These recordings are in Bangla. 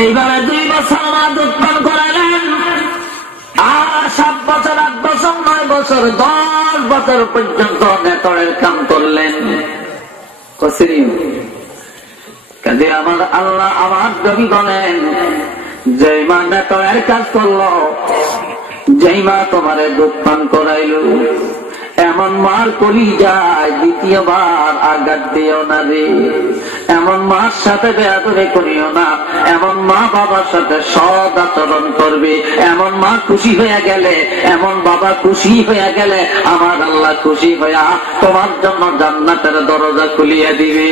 এইবারে 2 বছর মা দুধ পান করালেন, আর 7 বছর 8 বছর 9 বছর 10 বছর পর্যন্ত নেতরের কাম করলেন। কাজে আমার আল্লাহ আমার নবী বলেন, যেই মা নেতরের কাজ করলো, যেই মা তোমারে দুধ পান করাইল, এমন মার কলিজায় দ্বিতীয়বার আঘাত দিও না রে। এমন মার সাথে বেয়াদবি করিও না। এমন মা বাবার সাথে সৎ আচরণ করবে। এমন মা খুশি হয়ে গেলে, এমন বাবা খুশি হয়ে গেলে আমার আল্লাহ খুশি হইয়া তোমার জন্য জান্নাতের দরজা খুলিয়ে দিবে।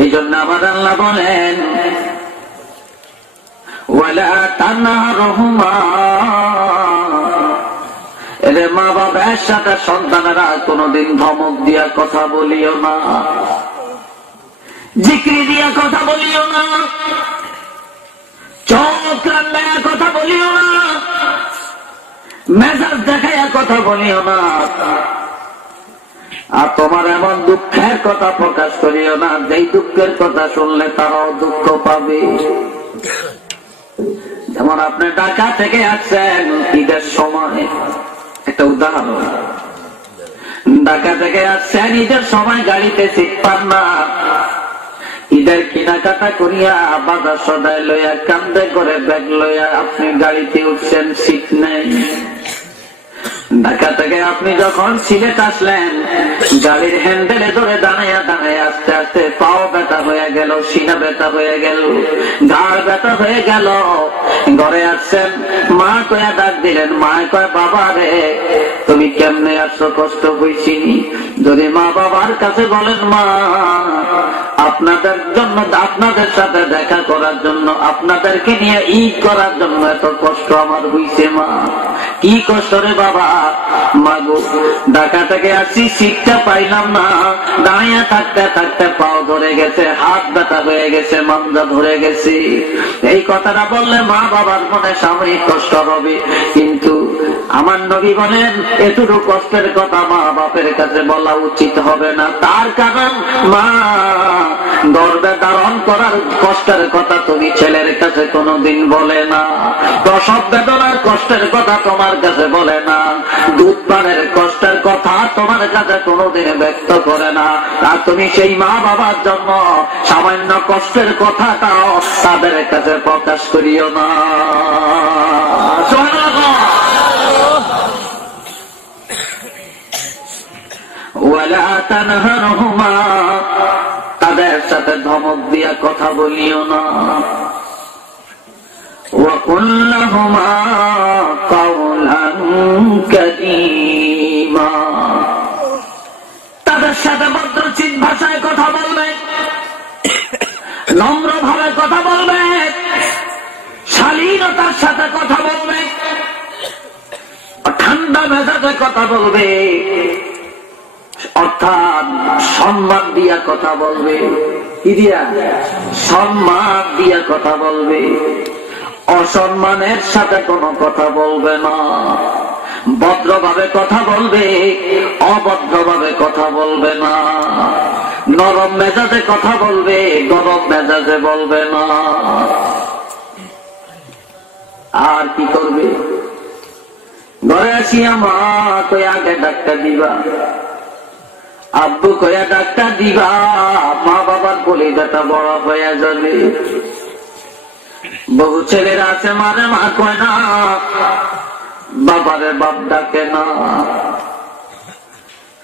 এই জন্য আমার আল্লাহ বলেন, ওয়ালা তানহারহুমা, এরে মা বাবার সাথে সন্তানেরা কোনদিন ধমক দিয়া কথা বলিও না, জিকির দিয়া কথা বলিও না, চোখ রান্নায়া কথা বলিও না, মেজাজ দেখাইয়া কথা বলিও না। আর তোমার এমন দুঃখের কথা প্রকাশ করিও না, যেই দুঃখের কথা শুনলে তারাও দুঃখ পাবে। যেমন আপনি ঢাকা থেকে আসছেন ঈদের সময়, একটা উদাহরণ, ঢাকা থেকে আসছেন ঈদের সময়, গাড়িতে সিট পান না, ঈদের কেনাকাটা করিয়া বাজার সদায় লইয়া কান্দে করে ব্যাগ লইয়া আপনি গাড়িতে উঠছেন, সিট নেই। ঢাকা থেকে আপনি যখন সিলেট আসলেন, গাড়ির হ্যান্ডেলে ধরে দাঁড়াইয়া দাঁড়াইয়া আস্তে আস্তে পাও ব্যথা হয়ে গেল, সিনা ব্যথা হয়ে গেল, ঘাড় ব্যথা হয়ে গেল। ঘরে আসছেন, মা কয়া ডাক দিলেন, মা কয়, বাবা রে তুমি কেমনে আসছো, কষ্ট হয়েছি। যদি মা বাবার কাছে বলেন, মা আপনাদের জন্য, আপনাদের সাথে দেখা করার জন্য, আপনাদেরকে নিয়ে ঈদ করার জন্য এত কষ্ট আমার হইছে, মা কি কষ্ট রে বাবা। মাগো ঢাকা থেকে আসছি, সিটটা পাইলাম না, দাঁড়িয়ে থাকতে থাকতে পাও ধরে গেছে, হাত ব্যথা হয়ে গেছে, মাঞ্জা ধরে গেছে। এই কথাটা বললে মা বাবার মনে সাময়িক কষ্ট হবে, কিন্তু আমার নবী বলেন এতটুকু কষ্টের কথা মা বাপের কাছে বলা উচিত হবে না। তার কারণ মা গর্ভে ধারণ করার কষ্টের কথা তুমি ছেলের কাছে কোনোদিন বলে না, প্রসব বেদনার কষ্টের কথা তোমার কাছে বলে না, দুধ পানের কষ্টের কথা তোমার কাছে কোনোদিন ব্যক্ত করে না। আর তুমি সেই মা বাবার জন্য সামান্য কষ্টের কথাটাও তাদের কাছে প্রকাশ করিও না। ওয়ালা তানহারহুমা, তাদের সাথে ধমক দিয়া কথা বলিও না। ওয়াকুল লাহুমা কাওলান কারীমা, তাদের সাথে ভদ্রচিত ভাষায় কথা বলবে, নম্র ভাবে কথা বলবে, শালীনতার সাথে কথা বলবে, ঠান্ডা মেজাজে কথা বলবে, অর্থাৎ সম্মান দিয়া কথা বলবে। কি দিয়া? সম্মান দিয়া কথা বলবে। অসম্মানের সাথে কোনো কথা বলবে না, ভদ্রভাবে কথা বলবে, অভদ্রভাবে কথা বলবে না, নরম মেজাজে কথা বলবে, গরম মেজাজে বলবে না। আর কি করবে? ঘরে আসিয়া মা কই আগে ডাক্তার দিবা, আব্বু কয়া ডাক্তার দিবা, মা বাবার কলিজাটা বড় হয়ে যাবে। বহু ছেলেরা আছে মারে মা কয় না, বাবারে বাপ ডাকে না,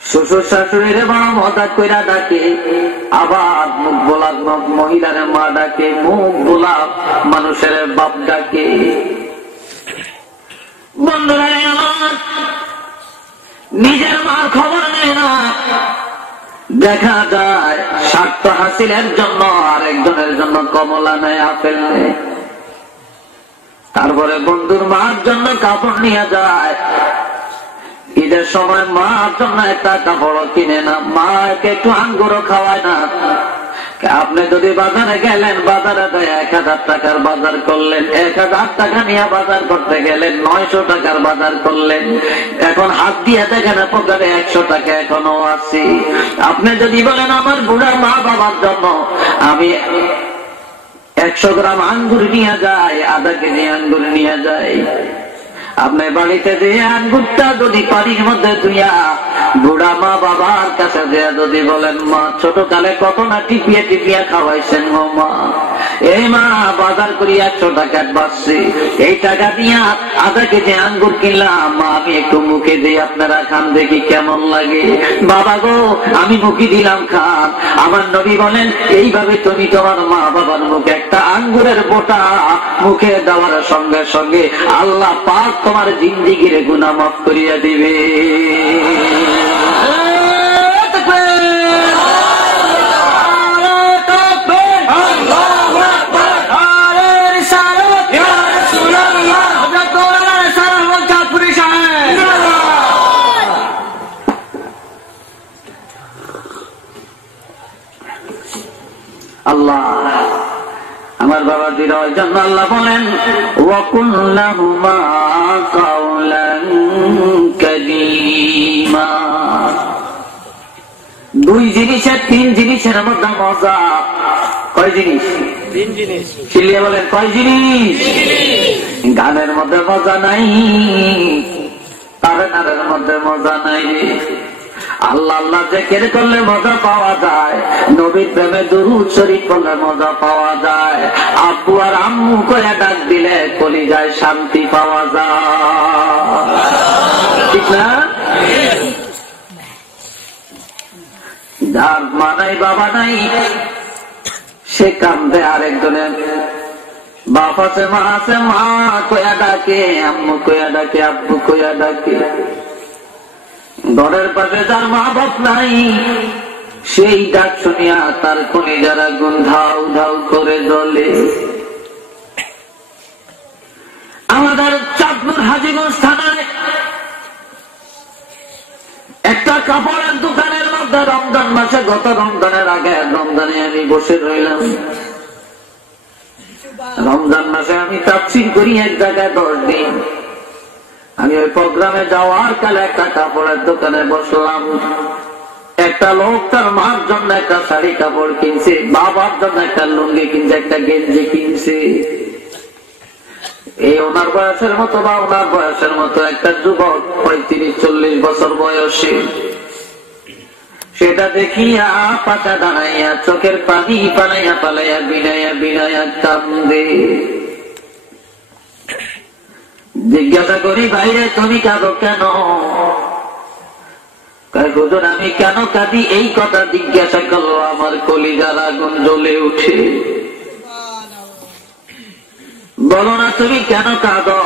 শ্বশুর শাশুড়িরে বড় মজা কইরা ডাকে, আবার মুখ বোলা মহিলারে মা ডাকে, মুখ বোলা মানুষের বাপ ডাকে। বন্ধুরা আমার নিজের মার খবর নেয় না, দেখা যায় স্বার্থ হাসিলের জন্য আরেকজনের জন্য কমলা নেয়, আপেল নেয়। তারপরে বন্ধুর মার জন্য কাপড় নিয়ে যায়, ঈদের সময় মার জন্য একটা কাপড় কিনে না, মাকে একটু আঙ্গুরও খাওয়ায় না, আপনি যদি বাজারে গেলেন, বাজারে 1000 টাকার বাজার করলেন, 1000 টাকা নিয়ে বাজার করতে গেলেন, 900 টাকার বাজার করলেন, এখন হাত দিয়ে দেখেন পকেটে 100 টাকা এখনো আছে। আপনি যদি বলেন আমার বুড়া মা বাবার জন্য আমি 100 গ্রাম আঙ্গুর নিয়ে যাই, আধা কেজি আঙ্গুর নিয়ে যাই, আপনি বাড়িতে যে আঙ্গুরটা যদি পানির মধ্যে ধুইয়া বুড়া মা বাবার কাছে দেয়া যদি বলেন মা ছোটকালে কত না টিপিয়ে টিপিয়া খাওয়াইছেন গো মা, এই মা বাজার করি 100 টাকা বাঁচছি, এই টাকা দিয়া আধা কেজি আঙ্গুর কিনলাম, মা আমি একটু মুখে দিই আপনারা খান দেখি কেমন লাগে। বাবা গো আমি মুখে দিলাম খান। আমার নবী বলেন এইভাবে তুমি তোমার মা বাবার মুখে একটা আঙ্গুরের বোটা মুখে দেওয়ার সঙ্গে সঙ্গে আল্লাহ পাক তোমার জিন্দিগির গুনাহ মাফ করিয়া দিবে। আল্লাহ আমার বাবা দিরার জন্য আল্লাহ বলেন ওয়াকুল লাহুমা কাওলান কারীমা। 2 জিনিসের 3 জিনিসের মধ্যে মজা। কয় জিনিস? 3 জিনিস। চিল্লিয়ে বলেন কয় জিনিস? গানের মধ্যে মজা নাই, তারের মধ্যে মজা নাই, আল্লাহ আল্লাহ জিকির করলে মজা পাওয়া যায়, নবীর প্রেমে দুরূদ শরীফ পড়লে মজা পাওয়া যায়, আব্বু আর আম্মু করে ডাক দিলে কলিজায় শান্তি পাওয়া যায়, ঠিক না? যার মা নাই বাবা নাই সে কান্দে, আরেকজনের বাপ আছে মা আছে, মা কয়া ডাকে, আম্মু কয়া ডাকে, আব্বু কয়া ডাকে। ঘরের পাশে যার মা বাপ নাই সেই ডাক শুনিয়া তার কলিজার আগুন ধাউ ধাউ করে জ্বলে। আমাদের চাঁদপুর হাজীগঞ্জ থানায় একটা কাপড়ের দোকানের মধ্যে রমজান মাসে, গত রমজানের আগে রমজানে আমি বসে রইলাম। রমজান মাসে আমি তাফসীর করি এক জায়গায় 10 দিন। আমি ওই প্রোগ্রামে যাওয়ার কালে একটা কাপড়ের দোকানে বসলাম। একটা লোক তার মার জন্য একটা শাড়ি কাপড় কিনছে, বাবার জন্য একটা লুঙ্গি কিনছে, একটা গেঞ্জি কিনছে। এই ওনার বয়সের মতো বা ওনার বয়সের মতো একটা যুবক 35-40 বছর বয়সী, সেটা দেখিয়া পাতা দাঁড়াইয়া চোখের পানি পানাইয়া পালাইয়া বিনাইয়া বিনাইয়া কান্দে। জিজ্ঞাসা করি বাইরে তুমি কাঁদো কেন? হুজুর আমি কেন কাঁদি এই কথা জিজ্ঞাসা করলো, আমার কলিজার আগুন জ্বলে উঠে। বলো না তুমি কেন কাঁদো?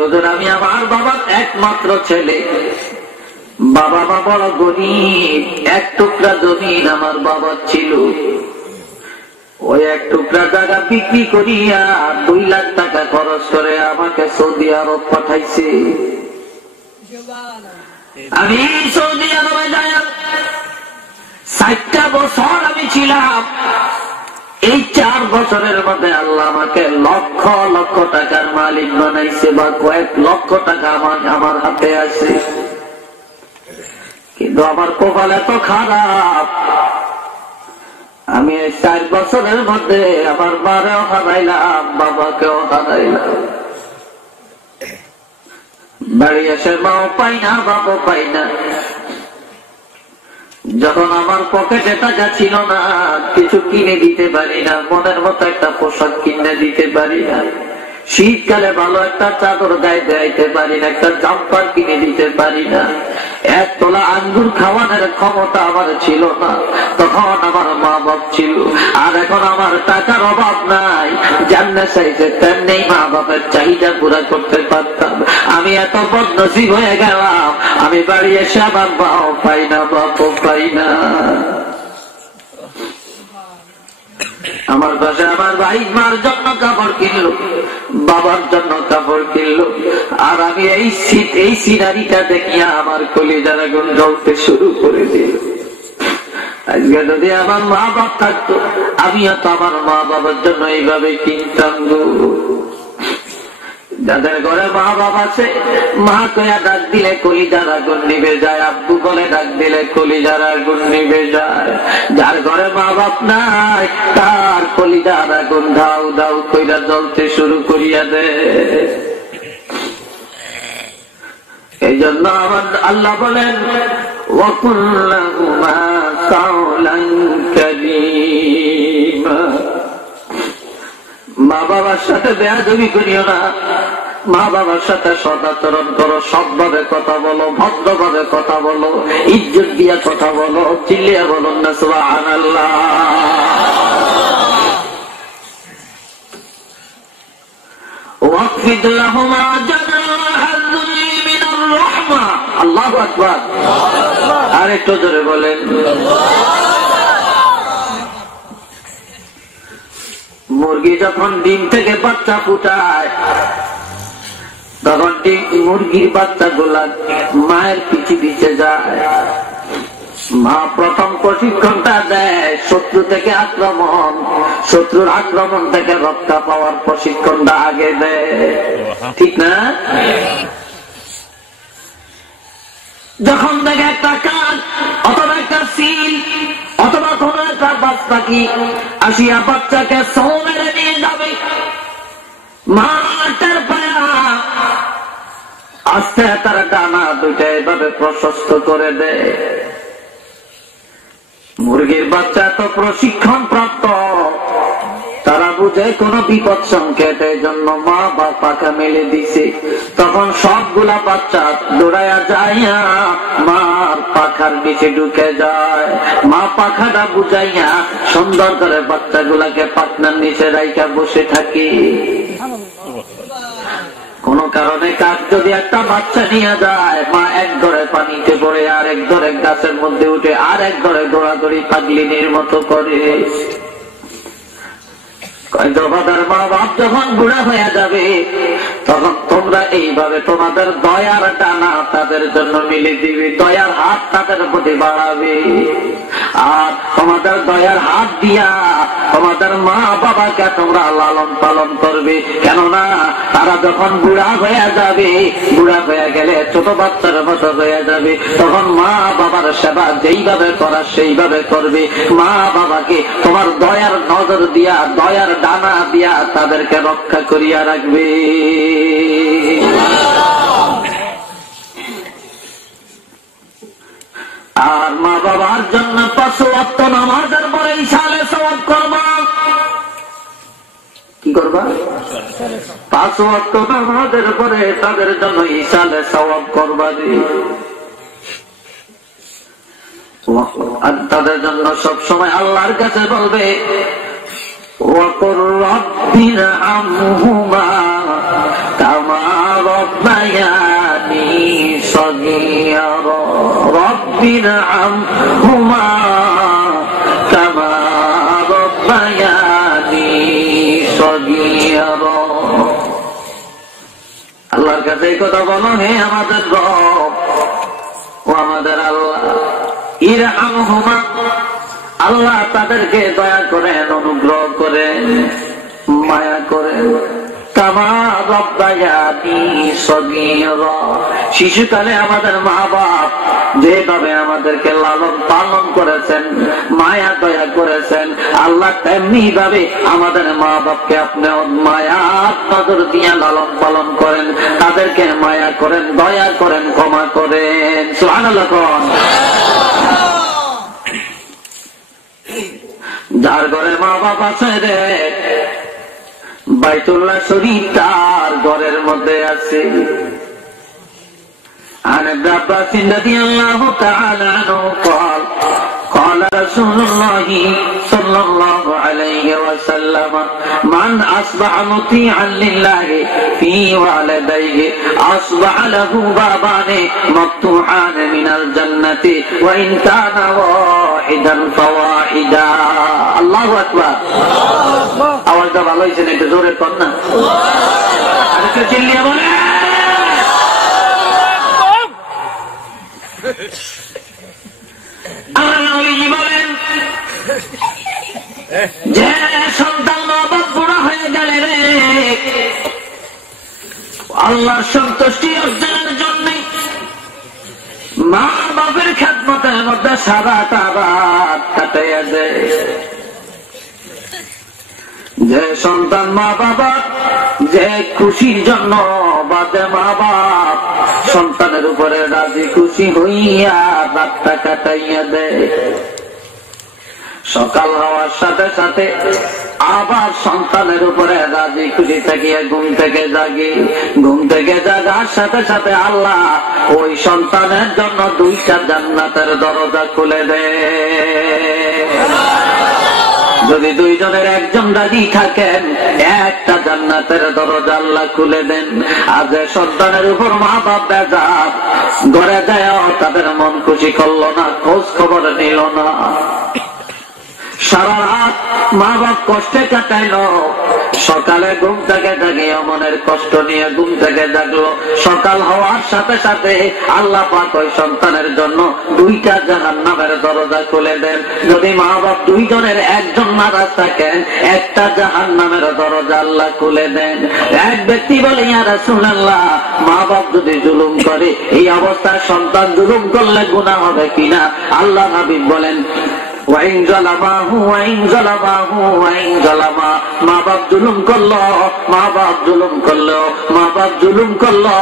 হুজুর আমি আমার বাবার একমাত্র ছেলে, বাবা মা বড় গরিব, 1 টুকরা জমিন আমার বাবার ছিল, ওই 1 টুকরা জায়গা বিক্রি করিয়া 2 লাখ টাকা খরচ করে আমাকে সৌদি আরব পাঠাইছে। আমি সৌদি আরবে যাই 4টা বছর আমি ছিলাম। এই 4 বছরের মধ্যে আল্লাহ আমাকে লক্ষ লক্ষ টাকার মালিক বানাইছে, বা কয়েক লক্ষ টাকা আমার হাতে আছে। কিন্তু আমার কপাল এত খারাপ, আমি এই 4 বছরের মধ্যে আমার মারেও হারাইলাম, বাবাকেও হারাইলাম। বাড়ি এসে মাও পাই না, বাবাও পাই না। যখন আমার পকেটে টাকা ছিল না, কিছু কিনে দিতে পারি না, মনের মতো একটা পোশাক কিনে দিতে পারি না, শীতকালে ভালো একটা চাদর গায়ে দেখাইতে পারি না, একটা জাম্পার কিনে দিতে পারি না, 1 তোলা আঙ্গুর খাওয়ানোর ক্ষমতা আমার ছিল না। তখন আমার মা বাপ ছিল, আর এখন আমার টাকার অভাব নাই, যেমনে চাইছে তেমনি মা বাপের চাহিদা পুরা করতে পারতাম। আমি এত বদনসিব হয়ে গেলাম, আমি বাড়ি এসে আমার মাও পাই না, বাপও পাই না। আমার পাশে আমার ভাই মার জন্য কাপড় কিনলো, বাবার জন্য কাপড় কিনলো, আর আমি এই সিনারিটা দেখিয়া আমার কলিজার আগুন জ্বলতে শুরু করে দিল। আজকে যদি আমার মা বাপ থাকতো, আমিও তো আমার মা বাবার জন্য এইভাবে কিনতাম গো। যাদের ঘরে মা বাবা আছে, মা কয়া ডাক দিলে কলিজার আগুন নিভে যায়, আব্বু বলে ডাক দিলে কলিজার আগুন নিভে যায়। যার ঘরে মা বাপ নাই, তার কলিজার আগুন ধাউ ধাউ কইরা জ্বলতে শুরু করিয়া দেয়। এই জন্য আমার আল্লাহ বলেন, ওয়াকুল লাহুমা কাওলান কারীমা। মা বাবার সাথে বেয়াদবি করিও না, মা বাবার সাথে সদাচরণ করো, সৎভাবে কথা বলো, ভদ্রভাবে কথা বলো, ইজ্জত দিয়া কথা বলো, চিল্লিয়া বলুন না সুবহানাল্লাহ। ওয়াকফিদ লাহুমা জানাহাল যুল্লি মিনার রাহমা। আল্লাহু আকবার। আরেকটু জোরে বলেন। মুরগি যখন ডিম থেকে বাচ্চা ফুটায়, তখন মুরগির বাচ্চা গুলা মায়ের পিছে পিছে যায়। মা প্রথম প্রশিক্ষণটা দেয় শত্রু থেকে আক্রমণ, শত্রুর আক্রমণ থেকে রক্ষা পাওয়ার প্রশিক্ষণটা আগে দেয়, ঠিক না? যখন দেখে একটা কাক অথবা একটা সিল অথবা কোন একটা বাজ পাখি আসিয়া বাচ্চাকে সৌ মেরে নিয়ে যাবে, মাটার পায়া আস্তে তার ডানা দুইটা এভাবে প্রশস্ত করে দেয়। মুরগির বাচ্চা তো প্রশিক্ষণ প্রাপ্ত, তারা বুঝে কোন বিপদ সংকেত, এই জন্য মা বা পাখা মেলে দিছে। তখন সবগুলা বাচ্চা দৌড়াইয়া যাইয়া মার পাখার নিচে ঢুকে যায়। মা পাখাটা বুঝাইয়া সুন্দর করে বাচ্চাগুলাকে পাখনার নিচে রাইখা বসে থাকে। কোন কারণে কাক যদি একটা বাচ্চা নিয়ে যায়, মা এক ধরে পানিতে পড়ে, আর এক ধরে গাছের মধ্যে উঠে, আর এক ধরে দৌড়াদৌড়ি পাগলিনীর মতো করে। দফাদার মা বাপ যখন বুড়া হয়ে যাবে, তখন তোমরা এইভাবে তোমাদের দয়ার টানা তাদের জন্য মিলে দিবে, দয়ার হাত তাদের প্রতি বাড়াবে, আর তোমাদের দয়ার হাত দিয়া তোমাদের মা বাবাকে তোমরা লালন পালন করবে। কেননা তারা যখন বুড়া হয়ে যাবে, বুড়া হয়ে গেলে ছোট বাচ্চার মতো হয়ে যাবে, তখন মা বাবার সেবা যেইভাবে করা সেইভাবে করবে। মা বাবাকে তোমার দয়ার নজর দিয়া, দয়ার ডানা দিয়া তাদেরকে রক্ষা করিয়া রাখবে। আর মা বাবার জন্য 5 ওয়াক্ত নামাজের পরে ইশালে সওয়াব করবা। কি করবা? 5 ওয়াক্ত নামাজের পরে তাদের জন্য ইশালে সওয়াব করবা। আর তাদের জন্য সবসময় আল্লাহর কাছে বলবে, وَقُلْ رَبِّ ارْحَمْهُمَا كَمَا رَبَّيَانِي صَغِيرًا رَبِّ ارْحَمْهُمَا كَمَا رَبَّيَانِي صَغِيرًا। আল্লাহর কাছে এই কথা বলো, হে আমাদের রব ও আমাদের আল্লাহ, ইরহামহুমা, আল্লাহ তাদেরকে দয়া করেন, অনুগ্রহ করেন, মায়া করেন। কামা রব্বায়ানি সগীরা, শিশুকালে আমাদের মা বাপ যেভাবে আমাদেরকে লালন পালন করেছেন, মায়া দয়া করেছেন, আল্লাহ তেমনি ভাবে আমাদের মা বাপকে আপনি মায়া নজর দিয়ে লালন পালন করেন, তাদেরকে মায়া করেন, দয়া করেন, ক্ষমা করেন। সুবহানাল্লাহ। যার ঘরে মা বাপ আছে রে, বাইতুল্লাহ শরীফ তার ঘরের মধ্যে আছে। عن ابن عباس رضي الله تعالى عنه قال قال رسول الله صلى الله عليه وسلم من أصبح مطيعا لله في والديه أصبح له بابان مفتوحان من الجنة وإن كان واحدا فواحدا। الله أكبر। আওয়াজটা ভালো হয়েছে না? একটু জোরে কর না, আরেকটু চিল্লিয়ে বলে। আমার নবীজি বলেন, যে সন্তান মা বাপ বুড়া হয়ে গেলে রে আল্লাহর সন্তুষ্টি অর্জনের জন্য মা বাপের খেদমতের মধ্যে সারাটা রাত কাটাইয়া যায়। যে সন্তান মা বাবা যে খুশির জন্য বাদে মা বাপ সন্তানের উপরে রাজি খুশি হইয়া রাতটা কাটাইয়া দেয়। সকাল হওয়ার সাথে সাথে আবার সন্তানের উপরে রাজি খুশি থাকিয়া ঘুম থেকে জাগি। ঘুম থেকে জাগার সাথে সাথে আল্লাহ ওই সন্তানের জন্য 2টা জান্নাতের দরজা খুলে দেয়। যদি 2 জনের একজন রাজি থাকেন একটা জান্নাতের দরজা আল্লাহ খুলে দেন। আর যে সন্তানের উপর মা বাপ বেজার ঘরে যায় তাদের মন খুশি করলো না, খোঁজ খবর নিল না, সারা রাত মা বাপ কষ্টে কাটাইলো, সকালে ঘুম থেকে জাগিয়ে মনের কষ্ট নিয়ে ঘুম থেকে জাগলো। সকাল হওয়ার সাথে সাথে আল্লাহ পাক ওই সন্তানের জন্য 2টা জাহান্নামের দরজা খুলে দেন। যদি মা বাপ 2 জনের একজন নারাজ থাকেন একটা জাহান্নামের দরজা আল্লাহ খুলে দেন। এক ব্যক্তি বলে ইয়া রাসূলুল্লাহ মা বাপ যদি জুলুম করে এই অবস্থায় সন্তান জুলুম করলে গুনাহ হবে কিনা? আল্লাহ নবী বলেন মা বাপ জুলুম করলো, মা বাপ জুলুম করলো, মা বাপ জুলুম করলো,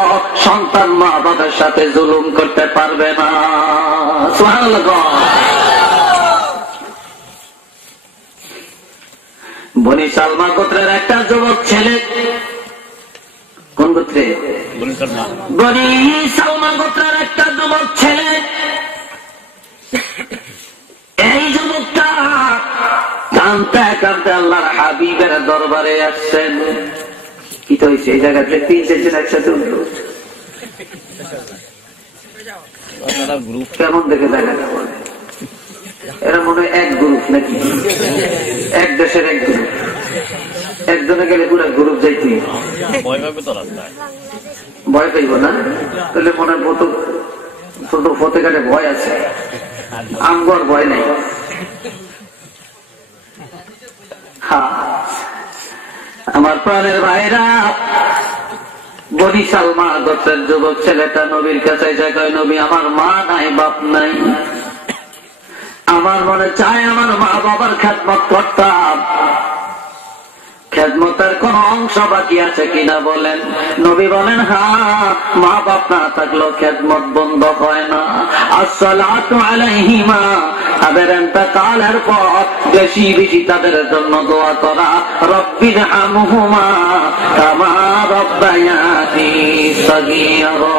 সন্তান মা বাবার সাথে জুলুম করতে পারবে না। সুবহানাল্লাহ। বনি সালমা গোত্রের একটা যুবক ছেলে, কোন গোত্রে? বনি সালমা গোত্রের একটা যুবক ছেলে। এই যুবকটা কাঁদতে কাঁদতে আল্লাহর হাবিবের দরবারে আসছেন। কি তো হয়েছে? এই জায়গাতে 3-4 জন একসাথে উঠলো, কেমন দেখে জায়গাটা বলে? এরা মনে হয় এক গ্রুপ নাকি, এক দেশের এক গ্রুপ। একজনে গেলে পুরো গ্রুপ যাইতে ভয় পাইব না? তাহলে মনে হয় ছোট ফতেঘাটে ভয় আছে, আমগর ভয় নেই। আমার প্রাণের ভাইরা, বনি সালমা গোত্রের যুবক ছেলেটা নবীর কাছে যায়, নবী আমার মা নাই বাপ নাই, আমার মনে চায় আমার মা বাবার খেদমত করতাম, খেদমতের কোন অংশ বাকি আছে কিনা বলেন। নবী বলেন হ্যাঁ, মা বাপ না থাকলেও খেদমত বন্ধ হয় না। আসসালাতু আলাইহিমা, তাদের ইন্তেকালের পর বেশি বেশি তাদের জন্য দোয়া করা। রব্বিরহামহুমা কামা রাব্বায়ানি সগীরা।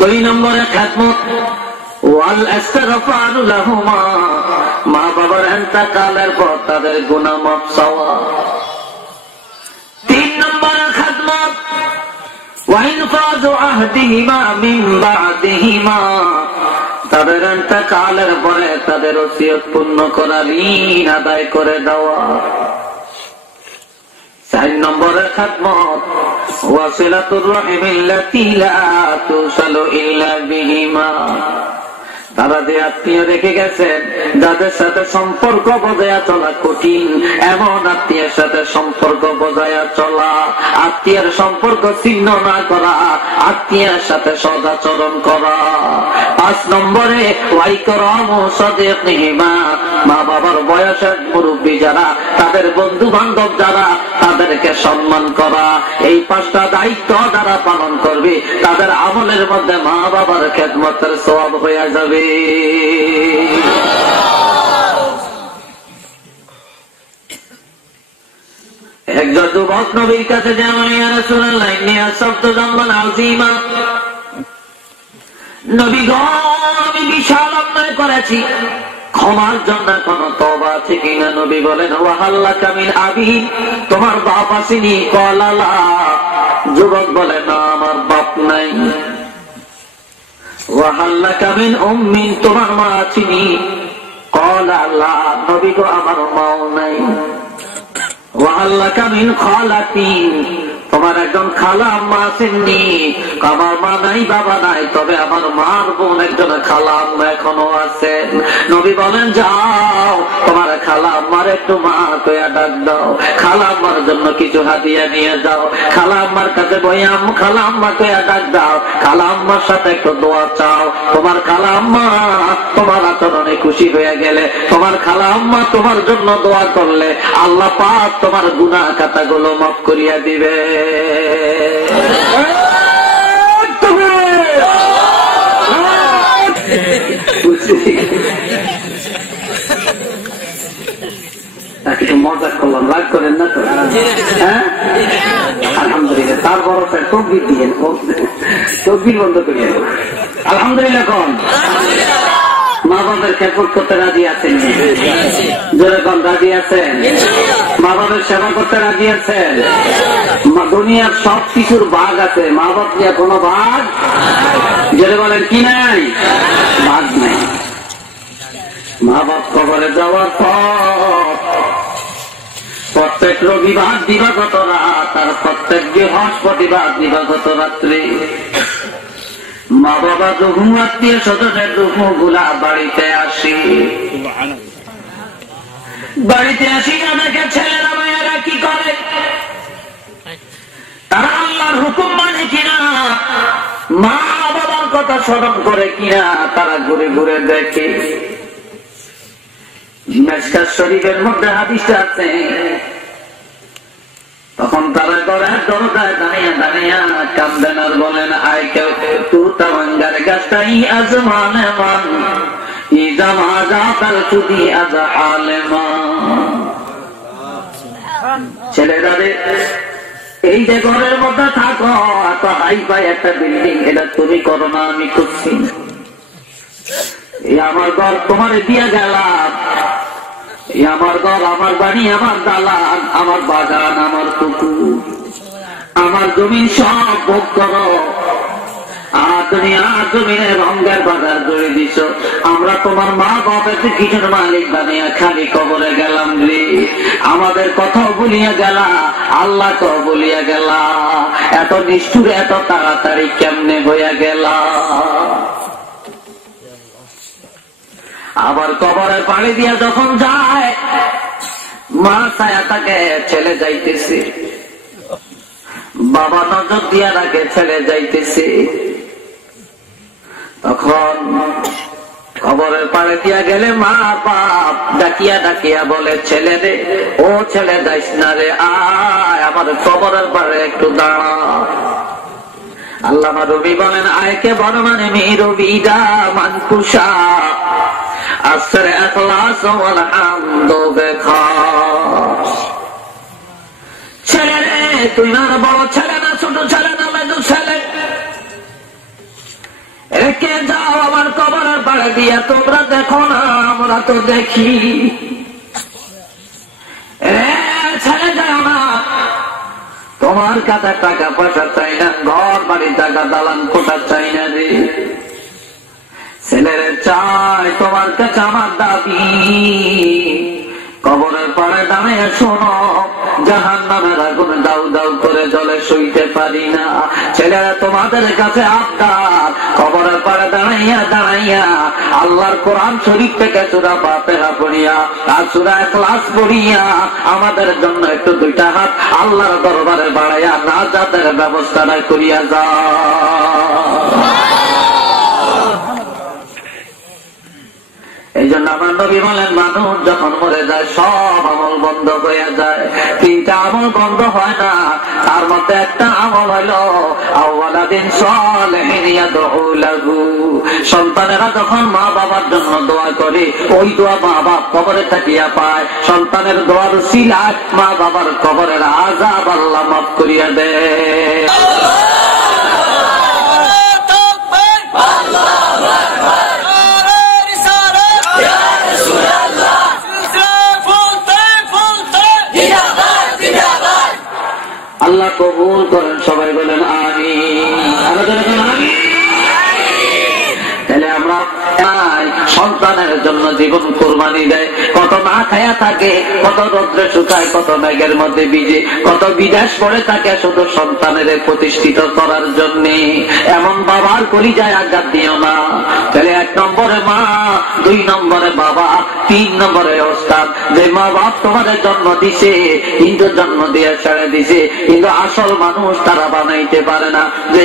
2 নম্বরে খেদমত ওয়াল ইস্তিগফারু লাহুমা, মা বাবার ইন্তেকালের পর তাদের গুনাহ মাফ চাওয়া। 3 নম্বরে খেদমত ওয়া ইনফাযু আহদিহিমা মিন বা'দিহিমা, তাদের ইন্তেকালের পরে তাদের ওসিয়ত পূর্ণ করা, ঋণ আদায় করে দেওয়া। 4 নম্বরে খেদমত ওয়াসিলাতুর রাহিমিল্লাতী লা তুসালু ইল্লা বিহিমা, তারা যে আত্মীয় রেখে গেছেন যাদের সাথে সম্পর্ক বজায় চলা কঠিন, এমন আত্মীয়ের সাথে সম্পর্ক বজায় চলা, আত্মীয়ের সম্পর্ক ছিন্ন না করা, আত্মীয়ের সাথে সদাচরণ করা। 5 নম্বরে ওয়াইকরামু সাদিকিহিমা, মা বাবার বয়সের মুরব্বী যারা, তাদের বন্ধু বান্ধব যারা, তাদেরকে সম্মান করা। এই 5টা দায়িত্ব যারা পালন করবে তাদের আমলের মধ্যে মা বাবার খেদমতের সওয়াব হয়ে যাবে। একজন যুবক নবীর কাছে যেমন ইয়া রাসূলুল্লাহ ইন্নী আসাবতু যামবান আযীমা, নবী গো আমি বিশাল অন্যায় করেছি, ক্ষমার জন্য কোন তওবা আছে কিনা? নবী বলেন ওয়াহাল্লাকা মিন আবি, তোমার বাপ আসেনি? ক্বালা লা, যুবক বলে না আমার বাপ নাই। ওয়াহাল্লাকা মিন উম্মিন, তোমার মা আসেনি? ক্বালা লা, নবী গো আমার মাও নাই। ওয়াহাল্লাকা মিন খালাতিন, তোমার তোমার একজন খালা আম্মা আসেননি? আমার মা নাই, বাবা নাই, তবে আমার মার বোন একজন খালা আম্মা এখনো আছেন। নবী বলেন, যাও তোমার খালা আম্মার একটু মা কইয়া ডাক দাও, খালা আম্মার জন্য কিছু হাদিয়া নিয়ে যাও, খালা আম্মার কাছে বইয়া খালা আম্মা কইয়া ডাক দাও, খালা আম্মার সাথে একটু দোয়া চাও। তোমার খালা আম্মা তোমার আচরণে খুশি হয়ে গেলে, তোমার খালা আম্মা তোমার জন্য দোয়া করলে, আল্লাহ পাক তোমার গুনাহ খাতাগুলো মাফ করিয়া দিবে। একটু মজা করলাম, রাগ করেন না তো? হ্যাঁ, আলহামদুলিল্লাহ। তার বড় তকবীর দিয়েন, তকবীর বন্ধ করিয়ে আলহামদুলিল্লাহ। কোন মা বাবার খেদমত করতে রাজি আছেন? যেরকম রাজি আছেন? মা বাবার সেবা করতে রাজি আছেন? দুনিয়ার সব কিছুর ভাগ আছে, মা বাপ নিয়ে কোনো ভাগ যেটা বলেন কি নাই? ভাগ নাই। মা বাপ কবরে যাওয়ার পর প্রত্যেক রবিবার দিবাগত রাত আর প্রত্যেক বৃহস্পতিবার দিবাগত রাত্রি মা বাবা দুহু আত্মীয় স্বজনের দুহু গুলা বাড়িতে আসি। বাড়িতে আসি আমাকে ছেলেরা মেয়েরা কি করে? তারা আল্লাহর হুকুম মানে কিনা, মা বাবার কথা স্মরণ করে কিনা, তারা ঘুরে ঘুরে দেখে। মিশকাত শরীফের মধ্যে হাদিসটা আছে, তখন তারা ঘরের দরজায় দাঁড়িয়ে দাঁড়িয়ে কান্দেন আর বলেন, আয় কেউ তু তামাঙ্গার গাছটাই আজমানে মান ইজামা জাতার চুদি আজ আলেমা। ছেলেরা রে, এই যে ঘরের মধ্যে থাকো, এত হাই ফাই একটা বিল্ডিং, এটা তুমি করো না, আমি করছি। এই আমার ঘর তোমারে দিয়ে গেলাম, আমার ঘর, আমার বাড়ি, আমার দালান, আমার বাগান, আমার পুকুর, আমার জমিন সব ভোগ করো। আর তুমি আর জমিনের রঙের বাজার করে দিছ। আমরা তোমার মা বাবার কিছুর মালিক বানিয়ে খালি কবরে গেলাম রে। আমাদের কথাও বলিয়া গেলা, আল্লাহ তো বলিয়া গেলা, এত নিষ্ঠুর এত তাড়াতাড়ি কেমনে হইয়া গেলা। আবার কবরের পানি দিয়া যখন যায়, মা ছায়া তাকে ছেলে যাইতেছে, বাবা নজর দিয়া রাখে ছেলে যাইতেছে। তখন কবরের পাড়ে দিয়া গেলে মা বাপ ডাকিয়া ডাকিয়া বলে, ছেলে রে, ও ছেলে যাইস না রে, আয় আমার কবরের পাড়ে একটু দাঁড়া। আল্লামা রবি বলেন, আয়কে বড় মানে মি রবিরা মানকুশা আসরে ইখলাস ওয়াল হামদ বেখাস। ছেলে রে, তুই না বড় ছেলে না, ছোট ছেলে না, মেজো ছেলে, রেখে যাও আমার কবরের পাড়ে দিয়া। তোমরা দেখো না, আমরা তো দেখি। ছেলে যাও না, তোমার কাছে টাকা পয়সা চাই না, ঘর বাড়ি টাকা দালান কোটা চাই না রে। ছেলের চাই তোমার কাছে আমার দাবি। কবরের পাড়ে দাঁড়িয়ে শোনো, জাহান্নামের আগুন দাউ দাউ করে জ্বলে সইতে পারি না। ছেলেরা তোমাদের কাছে আবদার, কবরের পাড়ে দাঁড়াইয়া দাঁড়াইয়া আল্লাহর কোরআন শরীফ থেকে সূরা ফাতিহা পড়িয়া আর সূরা ইখলাস পড়িয়া আমাদের জন্য একটু দুইটা হাত আল্লাহর দরবারে বাড়াইয়া নাজাতের ব্যবস্থাটা করিয়া যাও। এই জন্য আমার নবী বলেন, মানুষ যখন মরে যায় সব আমল বন্ধ হয়ে যায়, তিনটা আমল বন্ধ হয় না। তার মধ্যে একটা আমল হলো আওয়ালাদিন সালিহিন ইয়াদউ লাহু। সন্তানেরা যখন মা বাবার জন্য দোয়া করে, ওই দোয়া মা বাপ কবরে থাকিয়া পায়। সন্তানের দোয়ার উসিলায় মা বাবার কবরের আযাব আল্লাহ মাফ করিয়া দেয়। আল্লাহ কবুল করেন, সবাই বলেন আমিন। তাহলে আমরা সন্তান সন্তানের জন্য জীবন কোরবানি দেয়, কত না খায়া থাকে, কত রৌদ্রে শুকায়, কত মেঘের মধ্যে ভিজে, কত বিদেশ পড়ে থাকে শুধু সন্তানের প্রতিষ্ঠিত করার জন্য। এমন বাবার কলিজায় আঘাত দিও না। তাহলে 1 নম্বরে মা, 2 নম্বরে বাবা, 3 নম্বরে ওস্তাদ। যে মা বাপ তোমার জন্ম দিছে, কিন্তু জন্ম দিয়ে ছেড়ে দিছে, কিন্তু আসল মানুষ তারা বানাইতে পারে না। যে